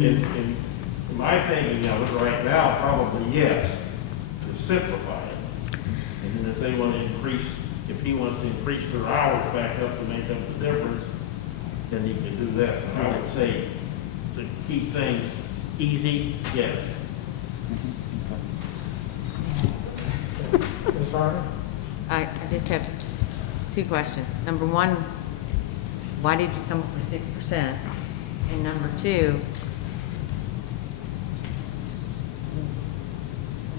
In my thinking of it right now, probably yes, to simplify it. And then if they want to increase, if he wants to increase their hours back up to make up the difference, then he can do that. But I would say to keep things easy, yes. Ms. Harder? I just have two questions. Number one, why did you come up with 6%? And number two,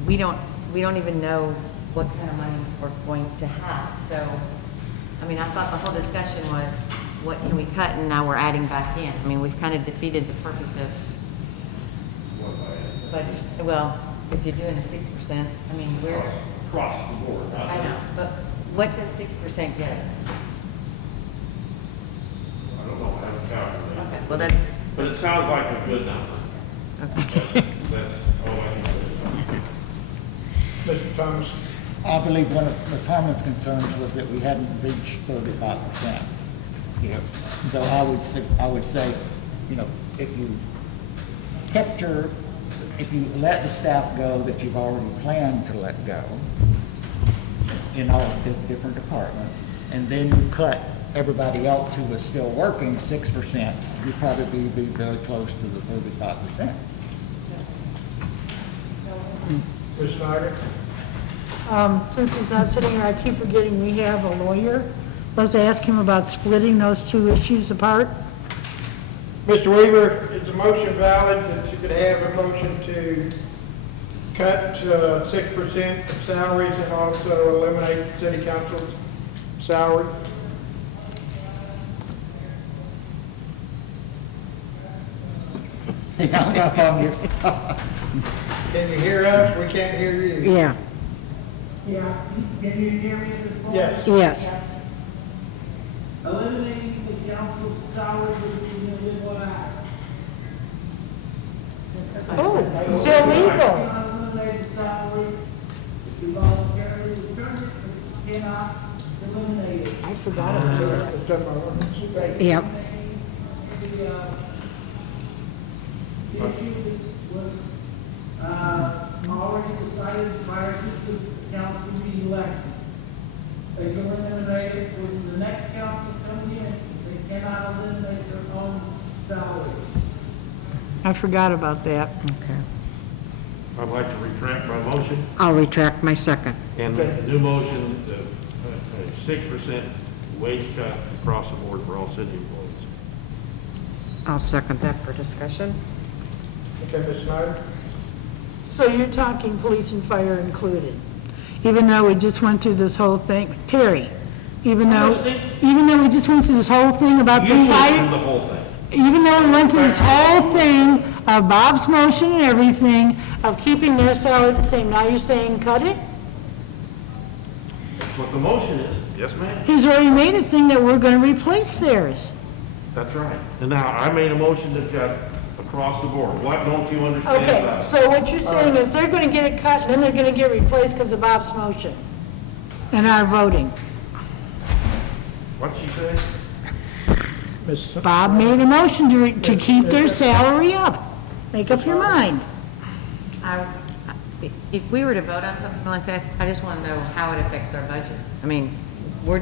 we don't even know what kind of money we're going to have. So, I mean, I thought the whole discussion was, what can we cut, and now we're adding back in. I mean, we've kind of defeated the purpose of, but, well, if you're doing a 6%, I mean, we're, Across the board. I know, but what does 6% get us? I don't know, I haven't calculated. Okay, well, that's, But it sounds like a good number. okay. That's all I can say. Mr. Thomas? I believe one of Ms. Harmon's concerns was that we hadn't reached 35%. You know, so I would say, you know, if you if you let the staff go that you've already planned to let go in all the different departments, and then you cut everybody else who was still working 6%, you'd probably be very close to the 35%. Ms. Snyder? Since he's not sitting here, I keep forgetting we have a lawyer. Let's ask him about splitting those two issues apart. Mr. Weaver, is the motion valid that you could have a motion to cut 6% of salaries and also eliminate city council's salary? He hung up on you. Can you hear us? We can't hear you. Yeah. Yeah, can you hear me at this point? Yes. Yes. Eliminating the council's salary would be the illegal act. Oh, it's illegal. Cannot eliminate the salary if you voluntarily return it, but you cannot eliminate it. I forgot about that. It's done by ordinance. Yep. The issue that was, already decided prior to the council being elected. They can eliminate it when the next council comes in, they cannot eliminate their own salary. I forgot about that. Okay. I'd like to retract my motion I'll retract my second. and make a new motion, 6% wage cut across the board for all city employees. I'll second that for discussion. Okay, Ms. Snyder? So you're talking police and fire included, even though we just went through this whole thing, Terry, even though we just went through this whole thing about You the went through fire, the whole thing. even though we went through this whole thing of Bob's motion and everything, of keeping their salary the same, now you're saying cut it? That's what the motion is. Yes, ma'am. He's already made a thing that we're gonna replace theirs. That's right. And now I made a motion to cut across the board. What don't you understand Okay, about it? so what you're saying is they're gonna get it cut, and then they're gonna get replaced because of Bob's motion and our voting. What'd she say? Ms. Bob made a motion to keep their salary up. Make up your mind. If we were to vote on something like that, I just want to know how it affects our budget. I mean, we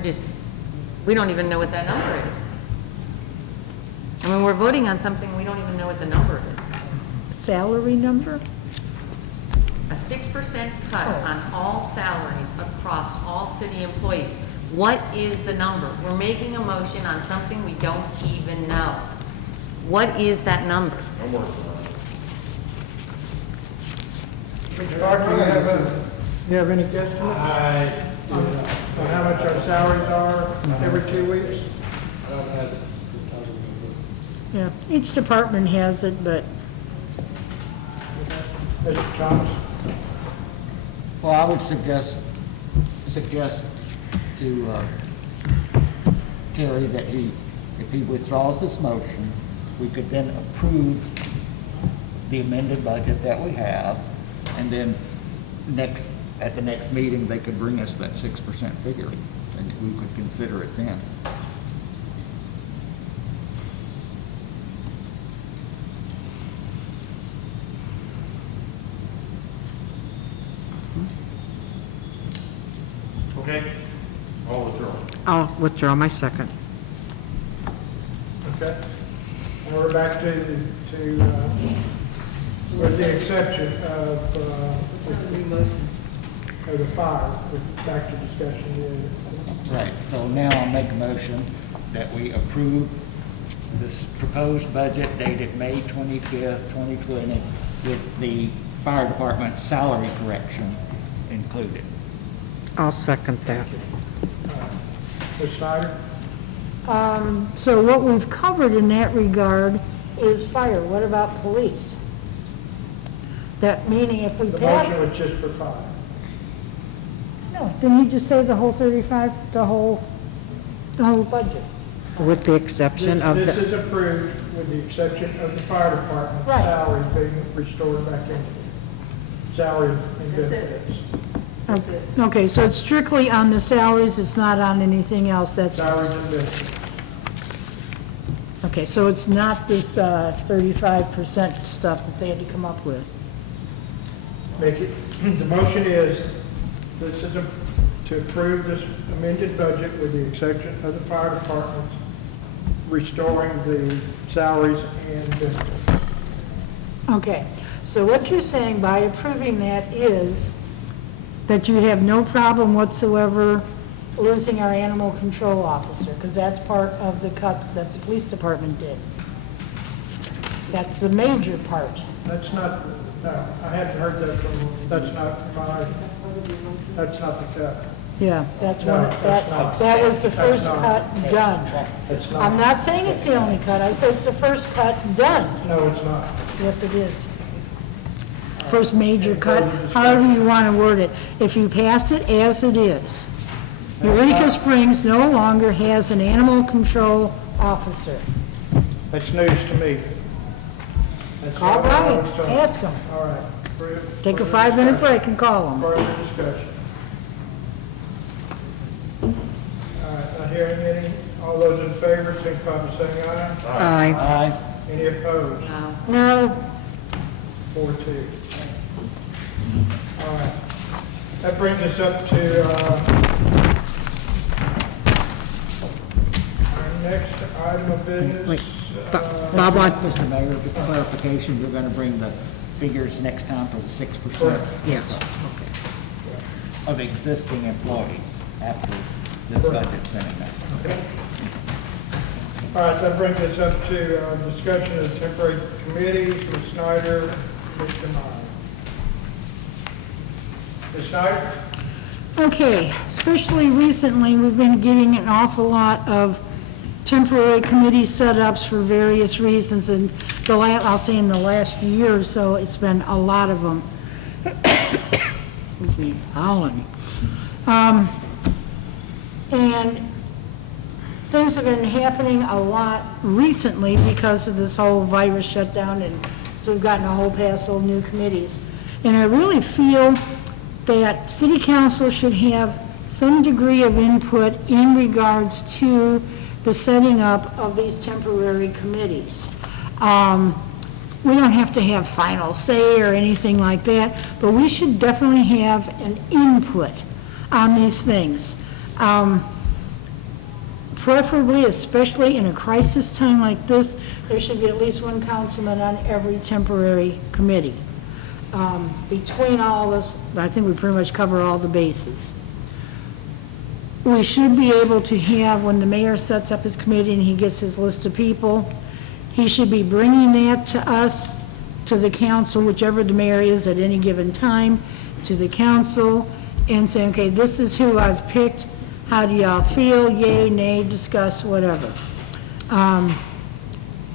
don't even know what that number is. I mean, we're voting on something, we don't even know what the number is. Salary number? A 6% cut on all salaries across all city employees. What is the number? We're making a motion on something we don't even know. What is that number? I'm working on it. Mr. Parker, you have any guesstimate on how much our salaries are every 2 weeks? Yeah, each department has it, but Mr. Thomas? Well, I would suggest to Terry that if he withdraws this motion, we could then approve the amended budget that we have, and then at the next meeting, they could bring us that 6% figure, and we could consider it then. Okay? All withdrawn. I'll withdraw my second. Okay. And we're back to, with the exception of the fire, we're back to discussion. Right, so now I'll make a motion that we approve this proposed budget dated May 25th, 2020, with the fire department salary correction included. I'll second that. Ms. Snyder? So what we've covered in that regard is fire. What about police? That meaning if we The pass. motion was just for fire. No, didn't you just say the whole 35, the whole budget? With the exception of This the, is approved with the exception of the fire department Right. salaries being restored back into it. Salary and benefits. Okay, so it's strictly on the salaries, it's not on anything else, that's, Salaries and benefits. okay, so it's not this 35% stuff that they had to come up with. Make it, the motion is, this is to approve this amended budget with the exception of the fire department, restoring the salaries and benefits. Okay, so what you're saying by approving that is that you have no problem whatsoever losing our animal control officer, because that's part of the cuts that the police department did. That's the major part. That's not, no, I hadn't heard that from, that's not the cut. Yeah, that's No, one, that's not. that was the That's first not. cut done. It's I'm not, not saying it's the only cut, I said it's the first cut done. no, it's not. Yes, it is. First major cut, however you want to word it. If you pass it as it is, Eureka Springs no longer has an animal control officer. That's news to me. That's Call all I Brian, was told. ask him. All right. Take a 5-minute break and call him. Further discussion. All right, not hearing any. All those in favor, signify by saying aye. aye. Aye. Any opposed? No, 4-2. All right. That brings us up to, our next item of business. Wait, Bob, Mr. Mayor, just clarification, you're gonna bring the figures next time for the 6% yes. of existing employees after this budget's been enacted. All right, that brings us up to discussion of temporary committees, Ms. Snyder, Mr. Meyer. Ms. Snyder? okay, especially recently, we've been getting an awful lot of temporary committee setups for various reasons, and I'll say in the last year or so, it's been a lot of them. Excuse me, howling. And things have been happening a lot recently because of this whole virus shutdown, and so we've gotten a whole passel of new committees. And I really feel that city council should have some degree of input in regards to the setting up of these temporary committees. We don't have to have final say or anything like that, but we should definitely have an input on these things. Preferably, especially in a crisis time like this, there should be at least one councilman on every temporary committee. Between all of us, I think we pretty much cover all the bases. We should be able to have, when the mayor sets up his committee and he gets his list of people, he should be bringing that to us, to the council, whichever the mayor is at any given time, to the council, and saying, okay, this is who I've picked. How do y'all feel? Yay, nay, discuss, whatever.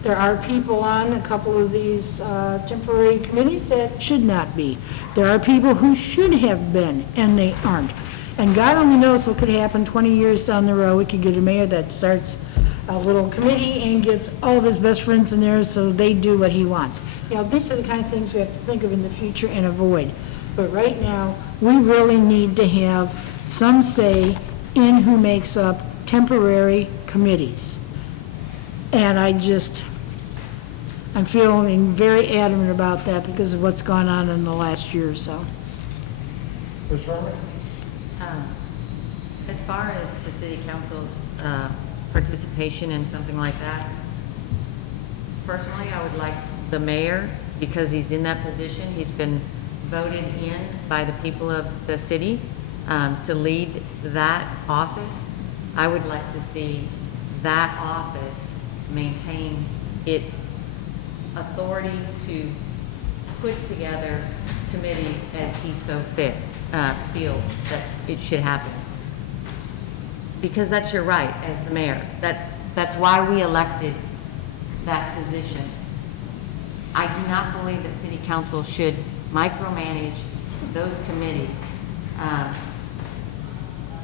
There are people on a couple of these temporary committees that should not be. There are people who should have been, and they aren't. And God only knows what could happen 20 years down the road. We could get a mayor that starts a little committee and gets all of his best friends in there so they do what he wants. You know, these are the kind of things we have to think of in the future and avoid. But right now, we really need to have some say in who makes up temporary committees. And I'm feeling very adamant about that because of what's gone on in the last year or so. Ms. Herman? As far as the city council's participation in something like that, personally, I would like the mayor, because he's in that position, he's been voted in by the people of the city to lead that office. I would like to see that office maintain its authority to put together committees as he so feels that it should happen. Because that's your right as the mayor. That's why we elected that position. I do not believe that city council should micromanage those committees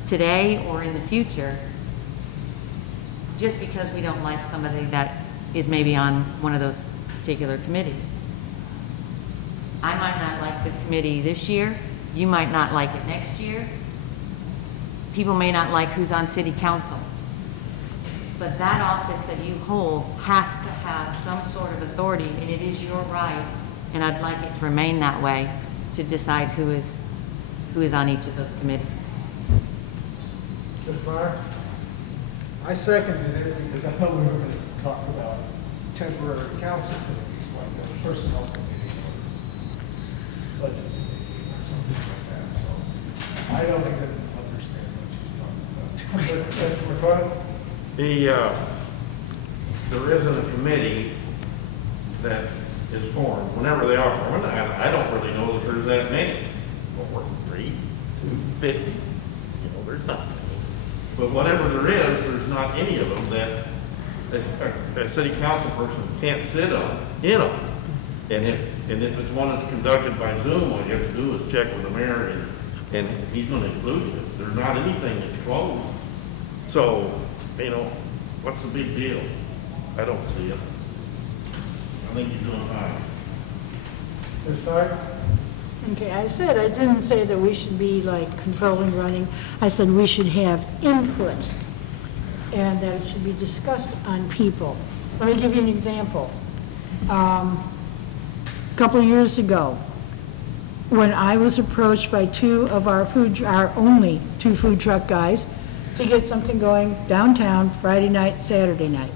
today or in the future, just because we don't like somebody that is maybe on one of those particular committees. I might not like the committee this year, you might not like it next year, people may not like who's on city council. But that office that you hold has to have some sort of authority, and it is your right, and I'd like it to remain that way, to decide who is on each of those committees. Mr. Meyer? I seconded it because I thought we were going to talk about temporary council committees, like a personnel committee or budget committee or something like that, so I don't even understand what she's talking about. Mr. McClung? There isn't a committee that is formed, whenever they are formed, I don't really know that there's that many. 4, 3, 250, there's not. But whatever there is, there's not any of them that a city council person can't sit on, And if it's one that's conducted by Zoom, all you have to do is check with the mayor and he's gonna include you. There's not anything that's closed. So, what's the big deal? I don't see it. I think you're doing fine. Ms. Stark? Okay, I didn't say that we should be like controlling running. I said we should have input and that it should be discussed on people. Let me give you an example. A couple of years ago, when I was approached by our only 2 food truck guys to get something going downtown Friday night, Saturday night.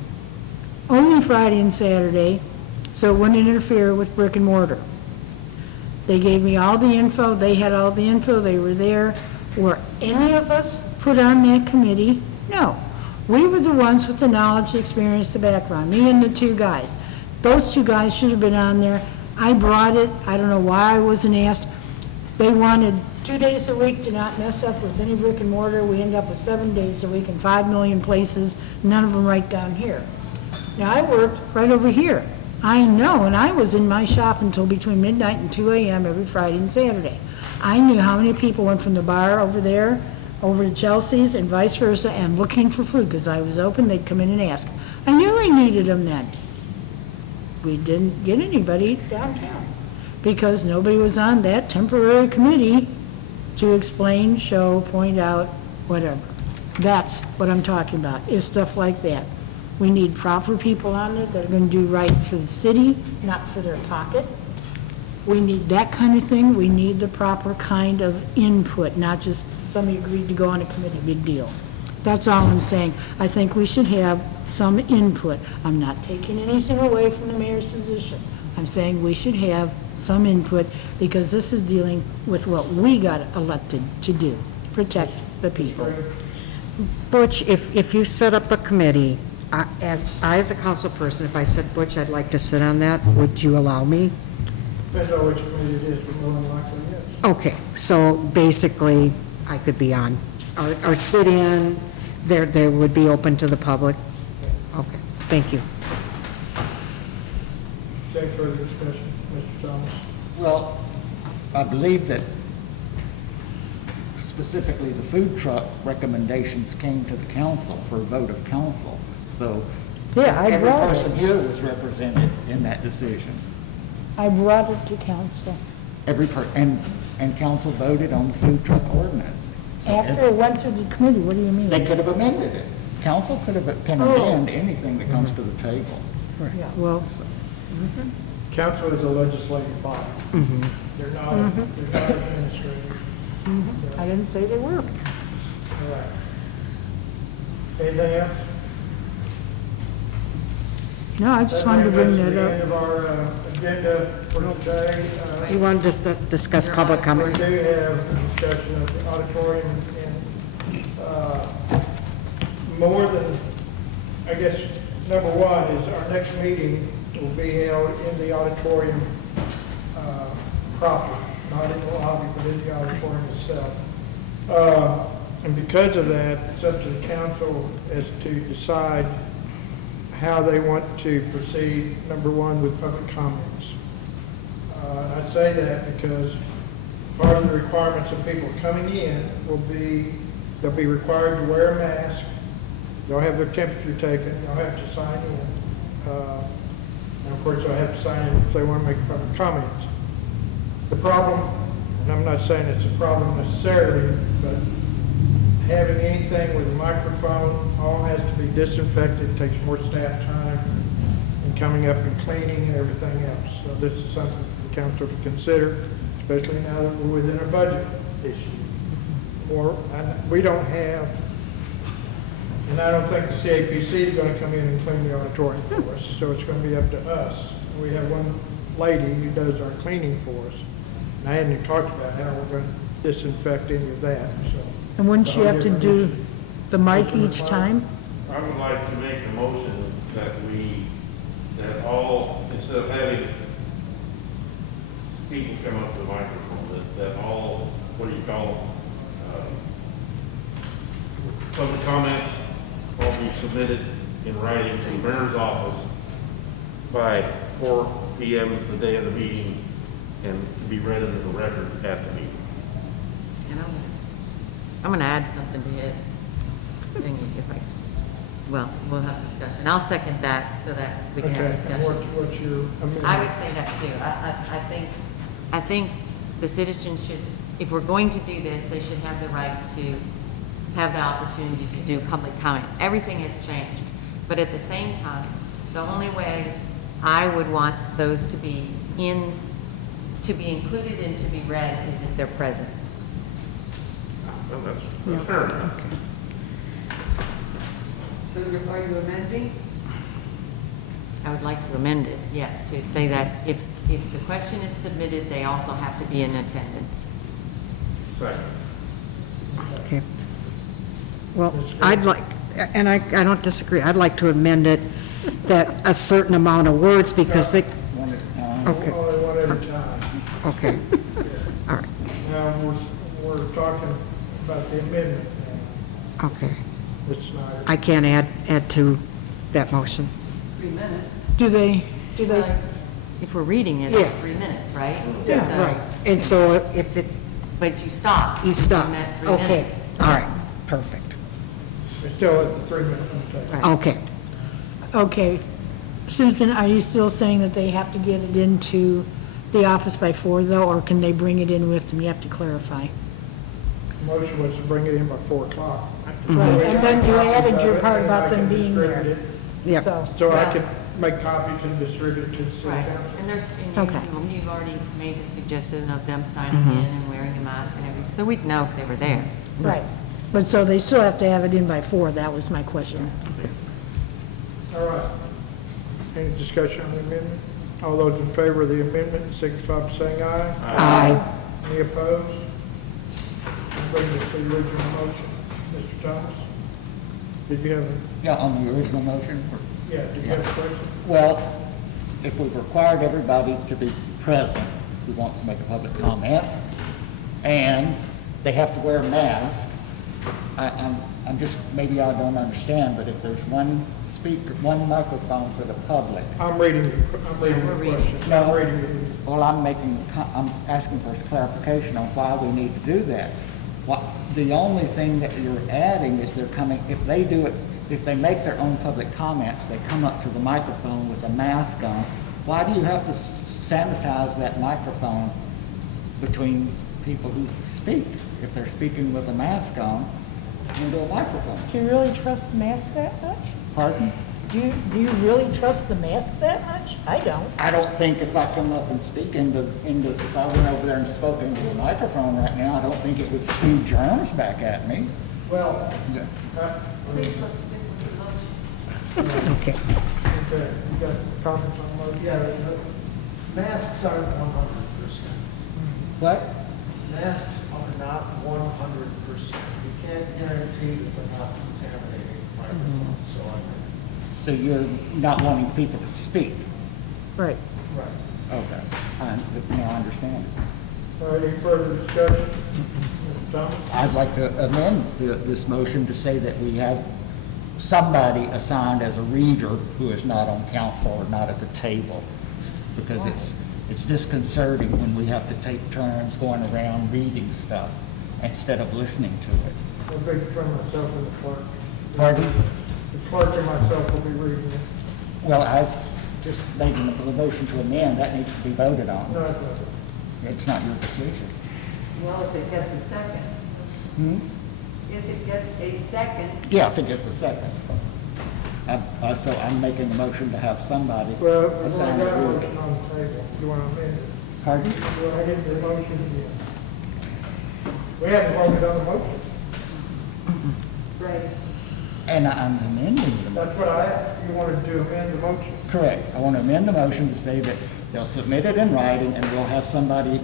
Only Friday and Saturday, so it wouldn't interfere with brick and mortar. They gave me all the info, they had all the info, they were there. Were any of us put on that committee? No. We were the ones with the knowledge, the experience, the background, me and the 2 guys. Those 2 guys should have been on there. I brought it, I don't know why I wasn't asked. They wanted 2 days a week to not mess up with any brick and mortar. We end up with 7 days a week in 5 million places, none of them right down here. Now, I worked right over here. I know, and I was in my shop until between midnight and 2 a.m. every Friday and Saturday. I knew how many people went from the bar over there, over to Chelsea's and vice versa, and looking for food, because I was open, they'd come in and ask. I knew I needed them then. We didn't get anybody downtown, because nobody was on that temporary committee to explain, show, point out, whatever. That's what I'm talking about, is stuff like that. We need proper people on there that are gonna do right for the city, not for their pocket. We need that kind of thing. We need the proper kind of input, not just somebody agreed to go on a committee, big deal. That's all I'm saying. I think we should have some input. I'm not taking anything away from the mayor's position. I'm saying we should have some input, because this is dealing with what we got elected to do, to protect the people. Butch, if you set up a committee, as a council person, if I said, Butch, I'd like to sit on that, would you allow me? Depends on which committee it is, but more than likely, yes. Okay, so basically, I could be on, or sit in, there would be open to the public? Okay, thank you. Any further discussion, Mr. Thomas? Well, I believe that specifically the food truck recommendations came to the council for a vote of council. So Yeah, I every brought person it. here was represented in that decision. I brought it to council. And council voted on the food truck ordinance. So After it went through the committee, what do you mean? they could have amended it. Council can Oh. amend anything that comes to the table. Yeah, well, Council is a legislative body. They're not administrative. I didn't say they were. All right. Anything else? No, I just wanted to bring that The end up. of our agenda for today. You want to just discuss public We comment? do have a discussion of the auditorium and, more than, I guess, number one is our next meeting will be held in the auditorium, proper, not in the lobby, but in the auditorium itself. And because of that, it's up to the council as to decide how they want to proceed, number one, with public comments. I'd say that because part of the requirements of people coming in will be, they'll be required to wear a mask, they'll have their temperature taken, they'll have to sign in. And of course, they'll have to sign in if they want to make public comments. The problem, and I'm not saying it's a problem necessarily, but having anything with a microphone, all has to be disinfected, takes more staff time, and coming up and cleaning and everything else. So this is something for the council to consider, especially now that we're within a budget issue. We don't have, and I don't think the CAPC is going to come in and clean the auditorium for us, so it's going to be up to us. We have one lady who does our cleaning for us, and I hadn't even talked about how we're going to disinfect any of that, so. And wouldn't you have to do the mic each time? I would like to make a motion that all, instead of having people come up to the microphone, that all, what do you call them? Public comments all be submitted in writing to the mayor's office by 4 p.m. the day of the meeting and to be read into the record at the meeting. And I'm gonna add something to his thing, well, we'll have discussion. I'll second that so that we can have Okay, discussion. what's your amendment? I would say that too. I think the citizens should, if we're going to do this, they should have the right to have the opportunity to do public comment. Everything has changed, but at the same time, the only way I would want those to be included and to be read is if they're present. Well, that's fair enough. So are you amending? I would like to amend it, yes, to say that if the question is submitted, they also have to be in attendance. Second. Okay. Well, I'd like, and I don't disagree, I'd like to amend it that a certain amount of words because they, One at a time. okay, Only one at a time. okay, all right, Now, we're talking about the amendment now. okay. Ms. Snyder. I can't add to that motion. Do they, If we're reading it, Yeah. it's 3 minutes, right? Yeah, So- Right, and so if it, But you stop. you stop, I'm at 3 okay, minutes. all right, perfect, We're still at the 3-minute limitation. Right. okay. okay. Susan, are you still saying that they have to get it into the office by 4 though, or can they bring it in with them? You have to clarify. Motion was to bring it in by 4 o'clock. Right, and then you added your And part I about them can being distribute there. it. Yeah. So, So I can make copies and distribute to the city Right, council. and Okay. you've already made the suggestion of them signing in and wearing a mask and everything, so we'd know if they were there. right. But so they still have to have it in by 4, that was my question. All right. Any discussion on the amendment? All those in favor of the amendment, signify by saying aye. Aye. Any opposed? Bring us to the original motion. Mr. Thomas? Did you have a, Yeah, on the original motion. yeah, did you have a question? Well, if we required everybody to be present who wants to make a public comment, and they have to wear a mask, I'm just, maybe I don't understand, but if there's one speaker, one microphone for the public, I'm reading the we're question. reading. I'm reading it. well, I'm asking for clarification on why we need to do that. The only thing that you're adding is they're coming, if they do it, if they make their own public comments, they come up to the microphone with a mask on. Why do you have to sanitize that microphone between people who speak? If they're speaking with a mask on, into a microphone. Do you really trust the masks that much? Pardon? Do you really trust the masks that much? I don't. I don't think if I come up and speak if I went over there and spoke into the microphone right now, I don't think it would spew germs back at me. Well, Please, let's stick with the motion. Okay. Okay, you got comments on the motion? yeah, the masks aren't 100%. What? Masks are not 100%. You can't guarantee that they're not contaminating microphones, so I think. So you're not wanting people to speak? Right. Right. Okay. Now I understand. All right, any further discussion? Mr. Thomas? I'd like to amend this motion to say that we have somebody assigned as a reader who is not on council or not at the table. Because it's disconcerting when we have to take turns going around reading stuff instead of listening to it. I'll be between myself and the clerk. Pardon? The clerk and myself will be reading it. Well, I just made the motion to amend, that needs to be voted on. No, it's not. It's not your decision. Well, if it gets a second. Hmm? If it gets a second, Yeah, if it gets a second. So I'm making the motion to have somebody Well, we've only assigned got a a motion reader. on the table. You want to amend it? Pardon? You want to get the motion again? We haven't voted on the motion. right, And I'm amending the motion. That's what I asked. You wanted to amend the motion. Correct. I want to amend the motion to say that they'll submit it in writing and we'll have somebody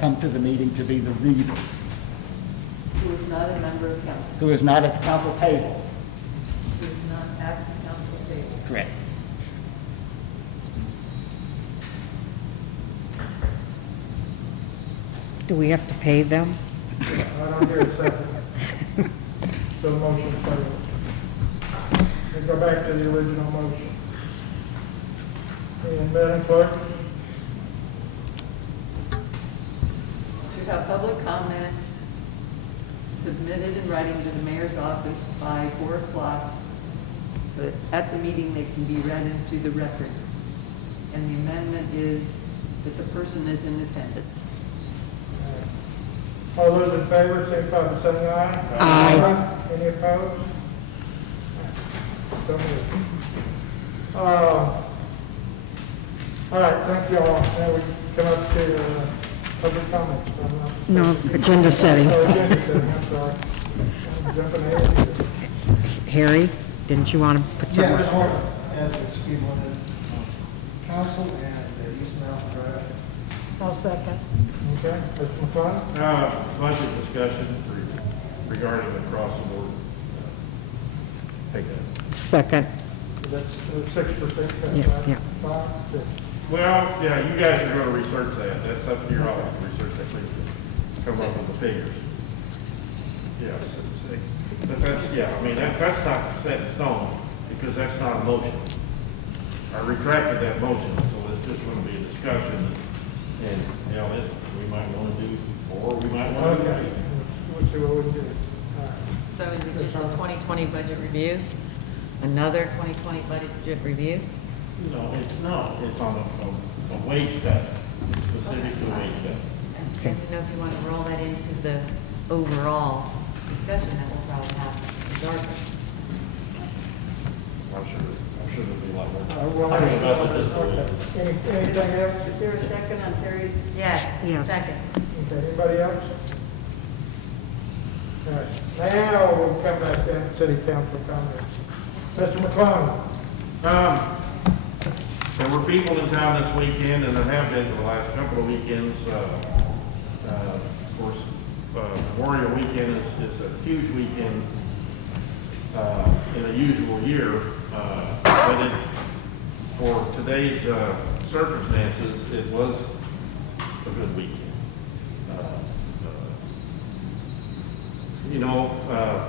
come to the meeting to be the reader, who is not a member of council, who is not at the council table. who is not at the council table. Correct. Do we have to pay them? I don't hear a second. So the motion fails. We go back to the original motion. And Madam Clerk? To have public comments submitted in writing to the mayor's office by 4 o'clock, so that at the meeting they can be read into the record. And the amendment is that the person is in attendance. All those in favor, signify by saying aye. Aye. Any opposed? So moved. All right, thank you all. Now we come up to public comments. No, agenda setting. Oh, agenda setting, I'm sorry. I'm jumping ahead. Harry, didn't you want to put Yeah, something? just want to add the speed limit council and East Mountain Drive. I'll second. Okay, Mr. McClung? Budget discussion regarding across the board. Take that. Second. That's 6%. Yeah, yeah. 5, 6. Well, yeah, you guys are gonna research that, that's up to your office to research that, please, come up with the figures. Yeah, but that's, yeah, I mean, that's not set in stone, because that's not a motion. I retracted that motion, so it's just gonna be a discussion, and, you know, we might wanna do, or we might wanna do. Okay, we'll see what we can do. All right. So is it just a 2020 budget review? Another 2020 budget review? No, it's on a wage cut, it's specific to wage cut. I don't know if you want to roll that into the overall discussion that we'll probably have regardless. I'm sure there'll be a lot more. Well, okay. Anything else? Is there a second on Terry's? Yes, Yes. second. Okay, anybody else? All right, now we'll come back down to city council comments. Mr. McClung? There were people in town this weekend, and there have been for the last couple of weekends. Of course, Memorial Weekend is a huge weekend in a usual year, but for today's circumstances, it was a good weekend. You know,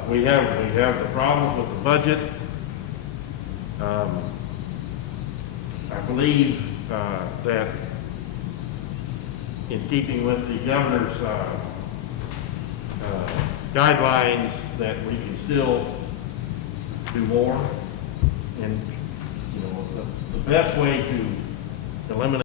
we have the problems with the budget. I believe that in keeping with the governor's guidelines, that we can still do more. And, you know, the best way to eliminate